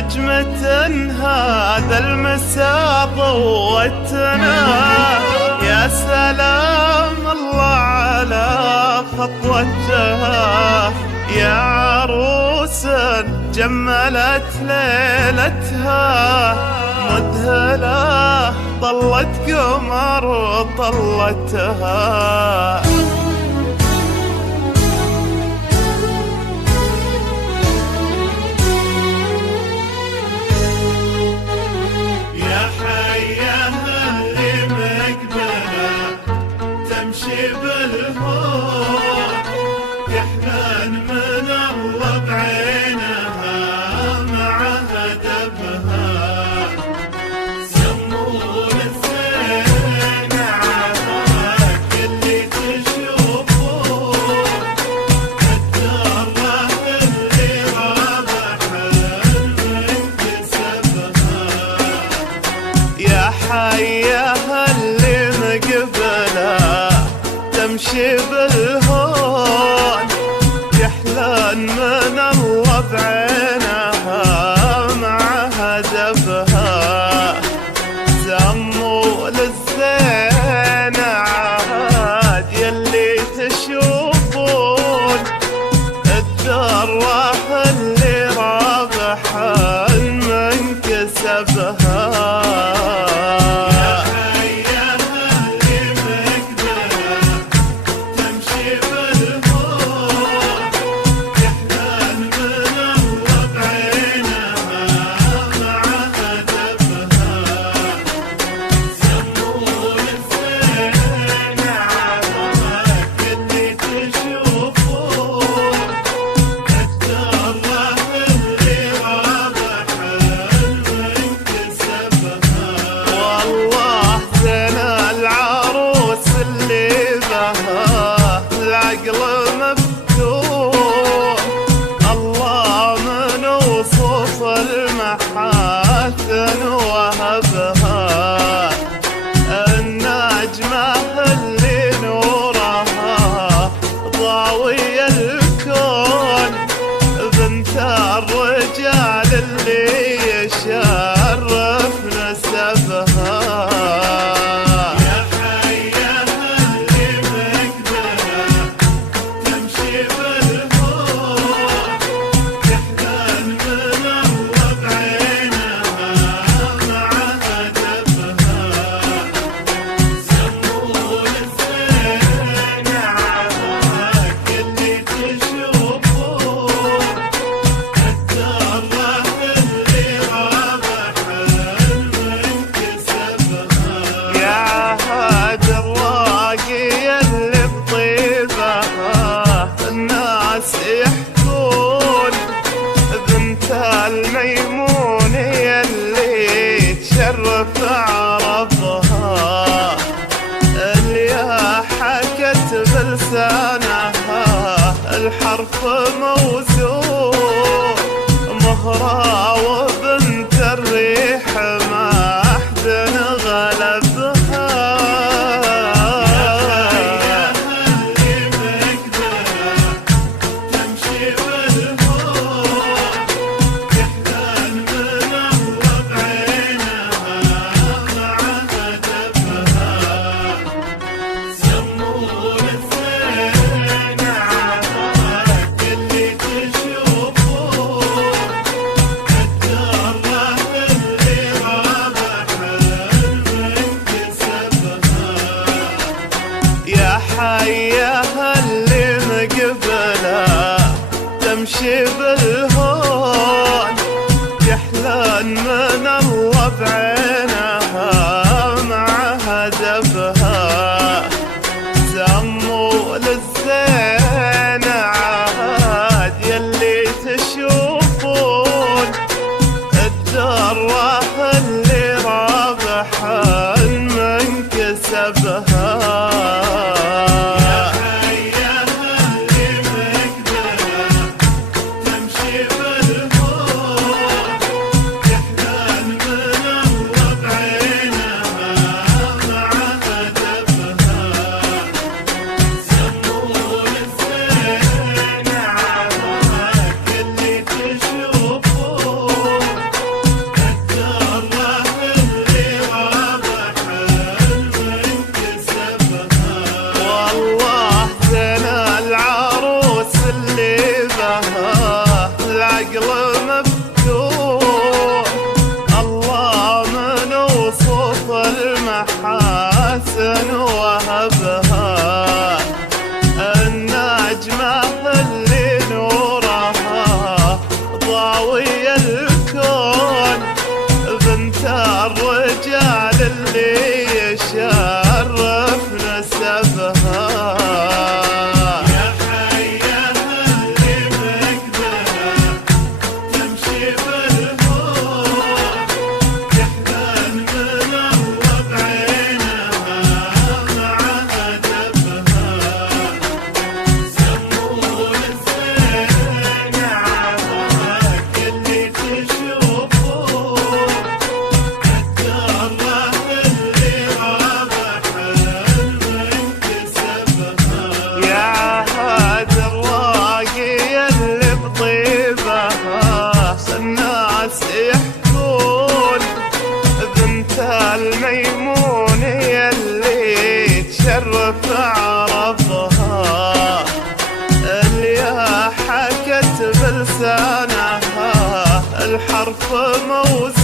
نجمة هذا المساء ضوتنا، يا سلام الله على خطوتها، يا عروسا جملت ليلتها، مذهلة طلت قمر وطلتها. تمشي بالهون يحنان من الله بعينها مع هدفها، سمون الزين عافاك اللي تشوفون، الدره اللي رابح المكتسبها، يا حياها اللي مقبلها تمشي بالهون يحلان من الله بعينها مع هدفها، سموا للزين عاد يلي تشوفون، الدره اللي رابحا من كسبها. العقل مفتوح الله من وصف المحاسن وهبها، النجمة اللي نورها ضاوي الكون، بنت الرجال اللي يشرف نسبها. يحكون بنت الميمون يلي تشرف عربها، اللي حكت بلسانها الحرف موزون، مهرة وبنت الريح ما أحد غلبها. حياها اللي مقبلها تمشي بالهون يحلان من الله بعينها مع هدفها، سموا للزين عاد يلي تشوفون، الدره اللي رابحا من كسبها. ضاوي الكون، بنت الرجال اللي يشرف نسبها. يا حياها اللي بقدرها تمشي بالهون، تحزن من الله بعينها مع هدفها. سمون الزين عمرك اللي تشوفون، الدرة اللي رابح المنكسبها. يا عهد الراقي اللي بطيبها الناس يحكون، بنت الميمون اللي تشرف عرفها. اللي حكت بلسانها الحرف موزون،